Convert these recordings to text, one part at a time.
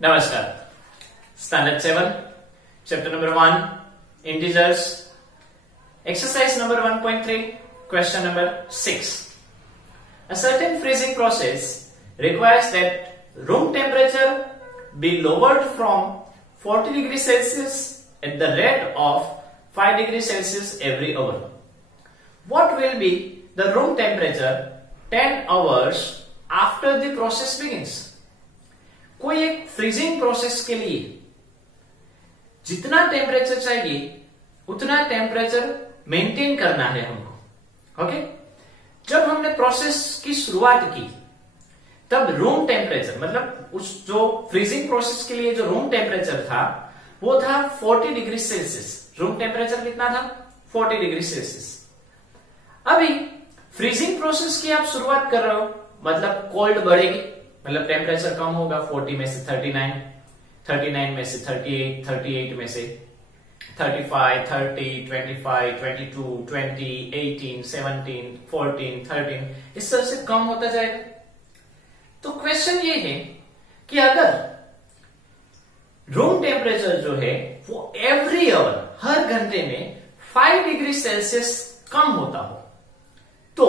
नमस्कार। Standard 7 chapter number 1 integers exercise number 1.3 question number 6। A certain freezing process requires that room temperature be lowered from 40 degrees Celsius at the rate of 5 degrees Celsius every hour. What will be the room temperature 10 hours after the process begins? कोई एक freezing process के लिए जितना temperature चाहिए उतना temperature maintain करना है हमको। ओके, जब हमने प्रोसेस की शुरुआत की तब रूम टेम्परेचर मतलब उस जो फ्रीजिंग प्रोसेस के लिए जो रूम टेम्परेचर था वो था 40 डिग्री सेल्सियस। रूम टेम्परेचर कितना था? 40 डिग्री सेल्सियस। अभी फ्रीजिंग प्रोसेस की आप शुरुआत कर रहे हो मतलब कोल्ड बढ़ेगी, मतलब टेम्परेचर कम होगा। 40 में से 39, 39 में से 38, 38 में से 35, 30, 25, 22, 20, 18, 17, 14, 13 इस तरह से कम होता जाएगा। तो क्वेश्चन ये है कि अगर रूम टेम्परेचर जो है वो एवरी आवर हर घंटे में 5 डिग्री सेल्सियस कम होता हो तो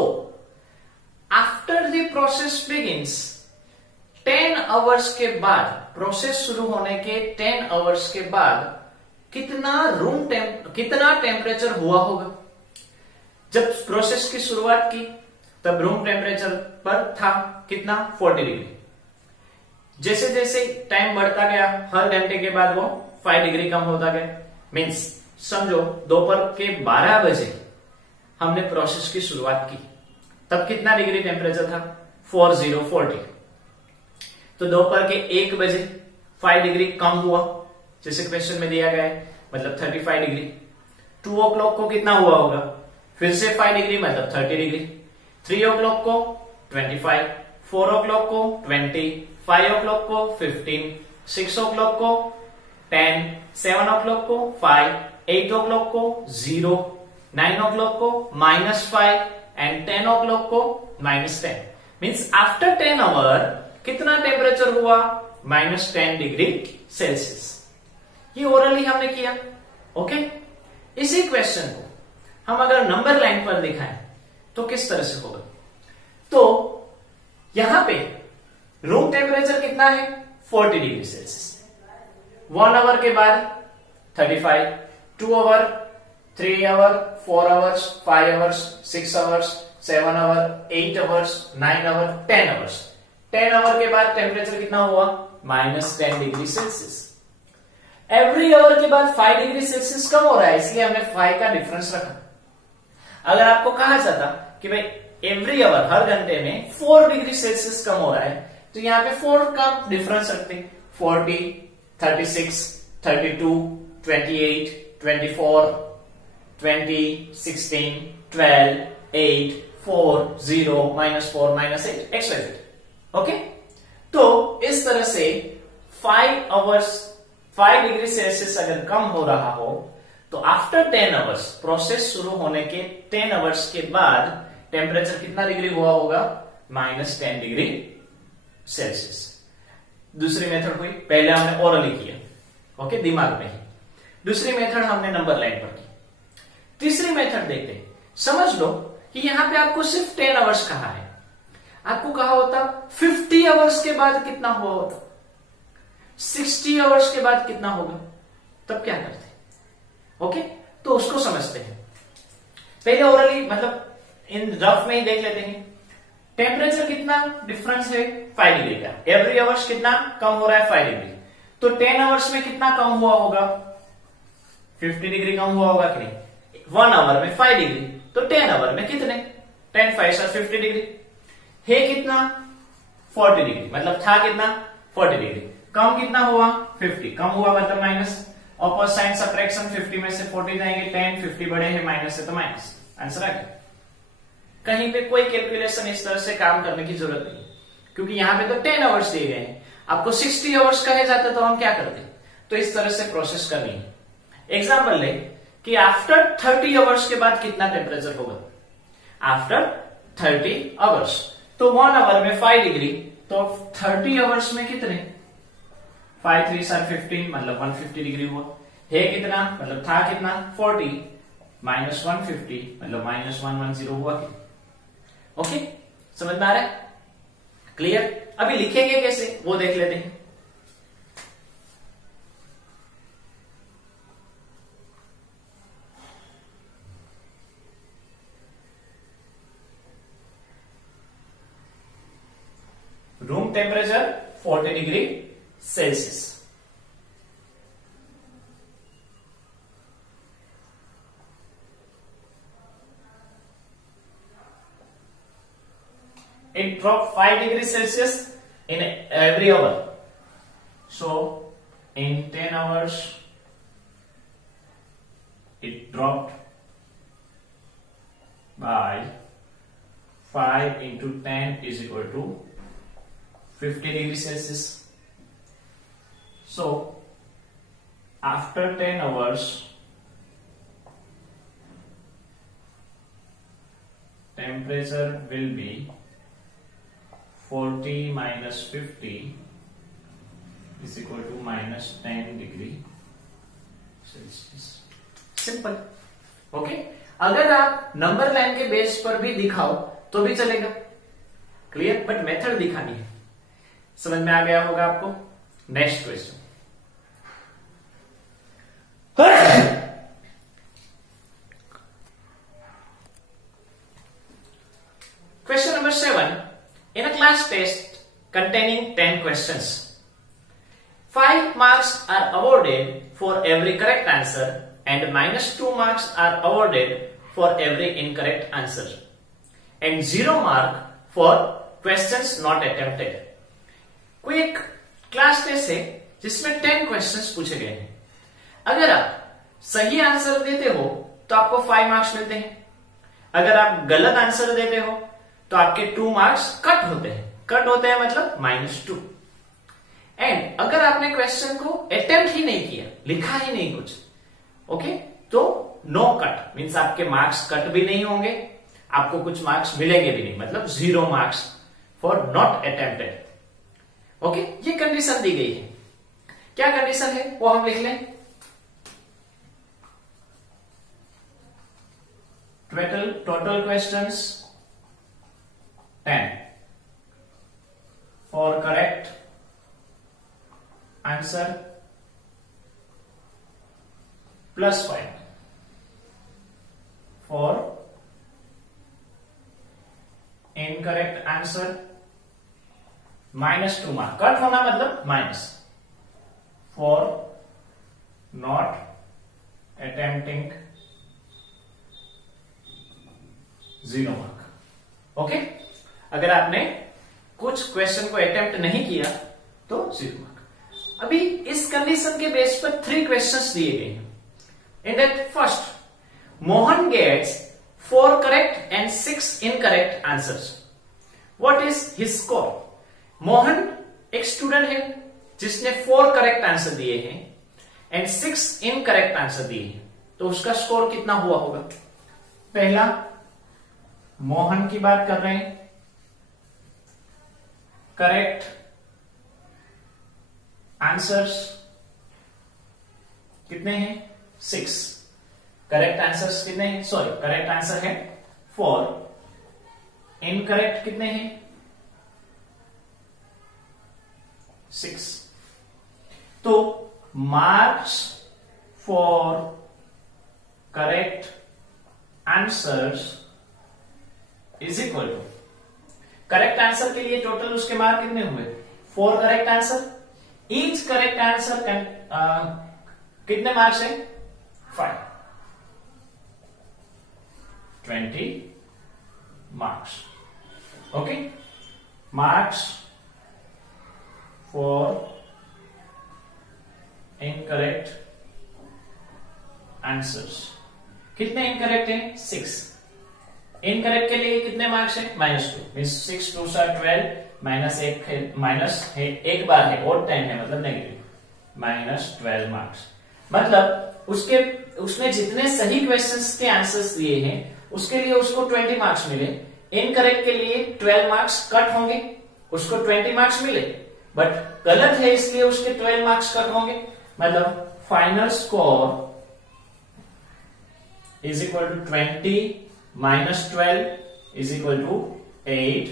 after the process begins 10 hours के बाद, प्रोसेस शुरू होने के 10 आवर्स के बाद कितना टेम्परेचर हुआ होगा? जब प्रोसेस की शुरुआत की तब रूम टेम्परेचर पर था कितना? 40 डिग्री। जैसे जैसे टाइम बढ़ता गया हर घंटे के बाद वो 5 डिग्री कम होता गया। मीन्स समझो दोपहर के 12 बजे हमने प्रोसेस की शुरुआत की तब कितना डिग्री टेम्परेचर था? 40। तो दोपहर के 1 बजे 5 डिग्री कम हुआ जैसे क्वेश्चन में दिया गया है, मतलब 35 डिग्री। 2 ओ क्लॉक को कितना हुआ होगा? फिर से 5 डिग्री मतलब 30 डिग्री। 3 ओ क्लॉक को 25, 4 ओ क्लॉक को 20, 5 ओ क्लॉक को 15, 6 ओ क्लॉक को 10, 7 ओ क्लॉक को 5, 8 ओ क्लॉक को 0, 9 ओ क्लॉक को -5 एंड 10 ओ क्लॉक को -10। मीन्स आफ्टर 10 आवर कितना टेम्परेचर हुआ? -10 डिग्री सेल्सियस। ये ओरली हमने किया। ओके, इसी क्वेश्चन को हम अगर नंबर लाइन पर दिखाएं तो किस तरह से होगा? तो यहां पे रूम टेम्परेचर कितना है? 40 डिग्री सेल्सियस। 1 आवर के बाद 35, 2 hour, 3 hour, 4 hours, 5 hours, 6 hours, 7 hour, 8 hours, 9 hour, 10 hours. 10 hour के बाद टेम्परेचर कितना हुआ? -10 डिग्री सेल्सियस। एवरी आवर के बाद 5 डिग्री सेल्सियस कम हो रहा है इसलिए हमने 5 का डिफरेंस रखा। अगर आपको कहा जाता कि भाई एवरी आवर हर घंटे में 4 डिग्री सेल्सियस कम हो रहा है तो यहां पे 4 का डिफरेंस रखते। 40, 36, 32, 28, 24, 20, 16, 12, 8, 4, 0, -4, -8 एक्सपेक्टेड। ओके, तो इस तरह से 5 डिग्री सेल्सियस अगर कम हो रहा हो तो आफ्टर 10 आवर्स, प्रोसेस शुरू होने के 10 आवर्स के बाद टेम्परेचर कितना डिग्री हुआ होगा? -10 डिग्री सेल्सियस। दूसरी मेथड हुई, पहले हमने ओरली किया, ओके, दिमाग में ही। दूसरी मेथड हमने नंबर लाइन पर की। तीसरी मेथड देखते हैं। समझ लो कि यहां पे आपको सिर्फ 10 आवर्स कहा है, आपको कहा होता 50 आवर्स के बाद कितना हुआ होता, 60 आवर्स के बाद कितना होगा, तब क्या करते? ओके, तो उसको समझते हैं। पहले ओरली मतलब इन रफ में ही देख लेते हैं। टेम्परेचर कितना डिफरेंस है? 5 डिग्री का। एवरी आवर्स कितना कम हो रहा है? 5 डिग्री। तो 10 आवर्स में कितना कम हुआ होगा? 50 डिग्री कम हुआ होगा कि नहीं? 1 आवर में 5 डिग्री तो 10 आवर में कितने? 10, 5 और 50 डिग्री है कितना? 40 डिग्री। मतलब था कितना? 40 डिग्री। कम कितना हुआ? 50। कम हुआ मतलब माइनस। ऑपोजिट साइन सब्ट्रैक्शन, 50 में से 40 जाएंगे 10, 50 बड़े हैं माइनस से तो माइनस। आंसर आ गया। कहीं पे कोई कैलकुलेशन इस तरह से काम करने की जरूरत नहीं क्योंकि यहां पे तो 10 आवर्स दिए गए हैं। आपको 60 आवर्स कहे जाते तो हम क्या करते? तो इस तरह से प्रोसेस करनी है। एग्जाम्पल ले कि आफ्टर 30 आवर्स के बाद कितना टेम्परेचर होगा? आफ्टर 30 आवर्स तो 1 आवर में 5 डिग्री तो 30 आवर्स में कितने? 5 3 सर 15 मतलब 150 डिग्री हुआ। है कितना मतलब था कितना 40 माइनस 150 मतलब माइनस 110 हुआ। ओके समझ में आ रहा है? क्लियर? अभी लिखेंगे कैसे वो देख लेते हैं। Room temperature 40 degree Celsius. It dropped 5 degrees Celsius in every hour. So, in 10 hours, it dropped by 5 into 10 is equal to 50 degrees Celsius. So, after 10 hours, temperature will be 40 minus 50 is equal to minus 10 degree Celsius. Simple. Okay अगर आप number line के base पर भी दिखाओ तो भी चलेगा। Clear? But method दिखानी है। समझ में आ गया होगा आपको। Next question. Question number 7। In a class test containing 10 questions, 5 marks are awarded for every correct answer and minus 2 marks are awarded for every incorrect answer and 0 mark for questions not attempted. कोई एक class test है जिसमें 10 questions पूछे गए हैं। अगर आप सही आंसर देते हो तो आपको 5 मार्क्स मिलते हैं। अगर आप गलत आंसर देते हो तो आपके 2 मार्क्स कट होते हैं। कट होते हैं मतलब -2। एंड अगर आपने क्वेश्चन को अटेम्प्ट ही नहीं किया, लिखा ही नहीं कुछ, ओके, तो नो कट मीन्स आपके मार्क्स कट भी नहीं होंगे, आपको कुछ मार्क्स मिलेंगे भी नहीं, मतलब 0 marks for not attempted. Okay ये कंडीशन दी गई है। क्या कंडीशन है वो हम लिख लें। Total questions 10 for correct answer plus 5 for incorrect answer -2 mark. Cut होना मतलब minus for not attempting 0 mark. Okay अगर आपने कुछ क्वेश्चन को अटेम्प्ट नहीं किया तो 0 मार्क। अभी इस कंडीशन के बेस पर 3 क्वेश्चंस दिए गए हैं। In that first Mohan gets 4 correct and 6 incorrect answers. What is his score? Mohan एक स्टूडेंट है जिसने 4 करेक्ट आंसर दिए हैं एंड 6 इनकरेक्ट आंसर दिए हैं, तो उसका स्कोर कितना हुआ होगा? पहला मोहन की बात कर रहे हैं। करेक्ट आंसर्स कितने हैं? 6। करेक्ट आंसर्स कितने हैं? सॉरी करेक्ट आंसर है 4। इनकरेक्ट कितने हैं? 6। तो marks for correct answers is equal to, correct answer के लिए टोटल उसके मार्क कितने हुए? 4 correct answer. Each correct answer कितने मार्क्स है? 5, 20 marks. Okay marks for incorrect answers कितने इनकरेक्ट हैं? 6। इनकरेक्ट के लिए कितने मार्क्स है? -2 मीन 6 2 12 माइनस एक बार है और 10 है मतलब नेगेटिव -12 मार्क्स। मतलब उसने जितने सही क्वेश्चंस के आंसर्स दिए हैं उसके लिए उसको 20 मार्क्स मिले। इनकरेक्ट के लिए 12 मार्क्स कट होंगे, उसको 20 मार्क्स मिले। बट गलत है इसलिए उसके 12 मार्क्स कट होंगे, मतलब final score is equal to 20 minus 12 is equal to 8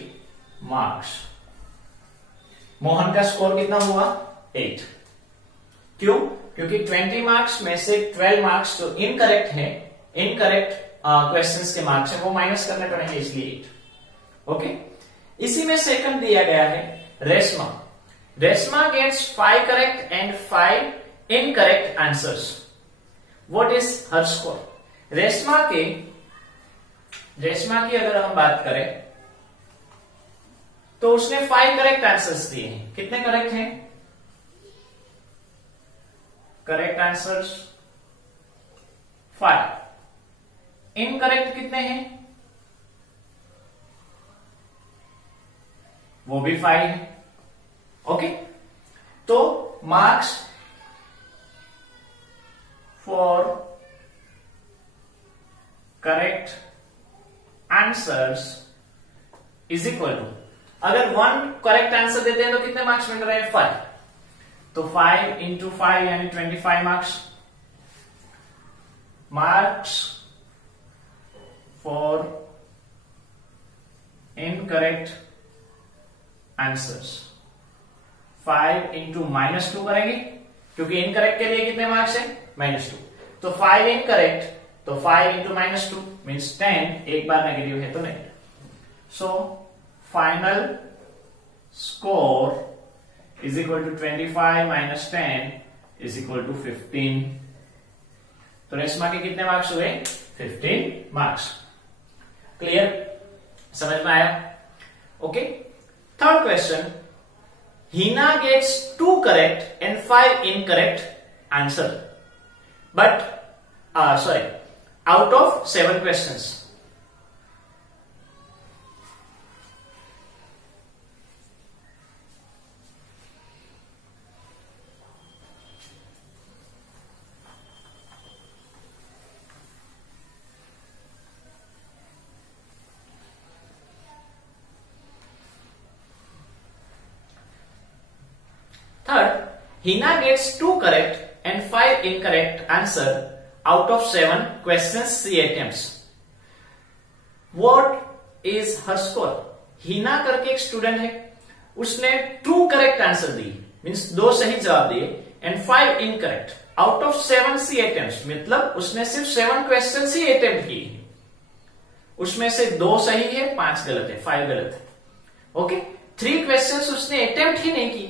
marks. Mohan का स्कोर कितना हुआ? 8। क्यों? क्योंकि 20 मार्क्स में से 12 मार्क्स जो इनकरेक्ट है, इनकरेक्ट क्वेश्चंस के मार्क्स है वो माइनस करने पड़ेंगे, इसलिए 8। ओके, इसी में सेकंड दिया गया है Reshma. Reshma gets 5 correct and 5 incorrect answers. What is her score? Reshma की अगर हम बात करें तो उसने 5 करेक्ट आंसर्स दिए हैं। कितने करेक्ट हैं? Correct answers 5। इनकरेक्ट कितने हैं? वो भी 5 है। ओके, तो marks for correct answers is equal to, अगर 1 करेक्ट आंसर देते हैं तो कितने मार्क्स मिल रहे हैं? 5। तो 5 इंटू 5 यानी 25 marks. Marks for incorrect answers 5 into -2 करेंगे, क्योंकि इनकरेक्ट के लिए कितने मार्क्स है? -2। तो 5 इनकरेक्ट, तो 5 इंटू -2 मीन्स 10। एक बार नेगेटिव है तो negative. So final score is equal to 25 minus 10 is equal to 15। तो रेशमा के कितने मार्क्स हुए? 15 मार्क्स। क्लियर? समझ में आया? Okay, third question. Hina gets 2 correct and 5 incorrect answer, but out of 7 questions. Third, Hina gets 2 correct and 5 incorrect answer out of 7 questions she attempts. What is her score? Hina करके एक student है, उसने 2 correct answer दिए, means 2 सही जवाब दिए, and 5 incorrect out of 7 she attempt, मतलब उसने सिर्फ 7 क्वेश्चन ही अटेम्प्ट किए, उसमें से 2 सही है, 5 गलत है, 5 गलत है। ओके, 3 क्वेश्चन उसने अटेम्प्ट ही नहीं की।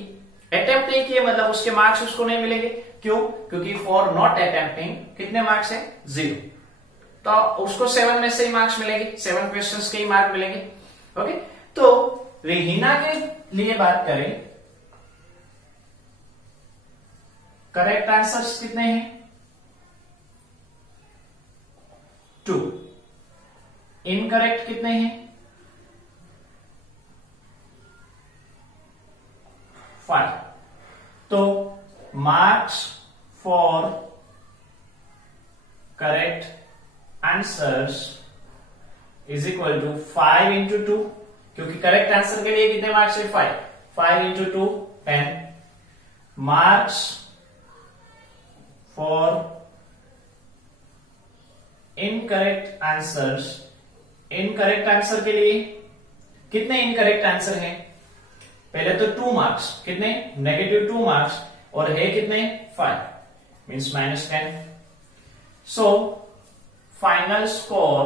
अटेम्प्ट नहीं किए मतलब उसके मार्क्स उसको नहीं मिलेंगे। क्यों? क्योंकि फॉर नॉट अटेम्प्टिंग कितने मार्क्स है? 0। तो उसको 7 में से ही मार्क्स मिलेंगे, 7 क्वेश्चंस के ही मार्क मिलेंगे। ओके, तो हिना के लिए बात करें, करेक्ट आंसर्स कितने हैं? 2। इनकरेक्ट कितने हैं? 5। तो marks for correct answers is equal to 5 into 2, क्योंकि करेक्ट आंसर के लिए कितने मार्क्स है? 5। 5 into 2 10। Marks for incorrect answers, incorrect answer के लिए कितने इनकरेक्ट आंसर हैं? पहले तो 2 मार्क्स, कितने? -2 मार्क्स, और है कितने? 5 means -10। So final score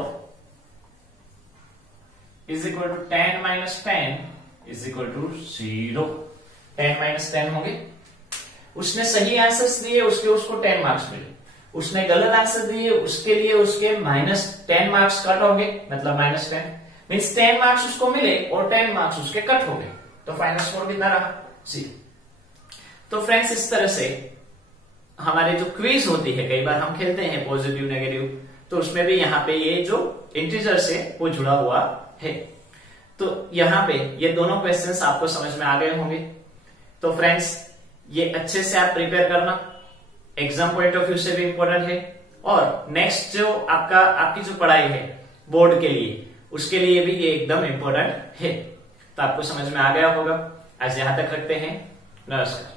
is equal to 10 minus 10 is equal to 0। 10 minus 10 होंगे। उसने सही आंसर्स दिए, उसको 10 मार्क्स मिले। उसने गलत आंसर दिए, उसके लिए उसके -10 मार्क्स कट होंगे, मतलब -10 मीन्स 10 मार्क्स उसको मिले और 10 मार्क्स उसके कट हो गए। तो फाइनल स्कोर कितना रहा? 0। तो फ्रेंड्स, इस तरह से हमारे जो क्विज होती है, कई बार हम खेलते हैं पॉजिटिव नेगेटिव, तो उसमें भी यहाँ पे ये जो इंटीजर्स है वो जुड़ा हुआ है। तो यहाँ पे ये दोनों क्वेश्चंस आपको समझ में आ गए होंगे। तो फ्रेंड्स, ये अच्छे से आप प्रिपेयर करना, एग्जाम पॉइंट ऑफ व्यू से भी इंपॉर्टेंट है, और नेक्स्ट जो आपकी जो पढ़ाई है बोर्ड के लिए, उसके लिए भी ये एकदम इंपॉर्टेंट है। तो आपको समझ में आ गया होगा। आज यहां तक रखते हैं। नमस्कार।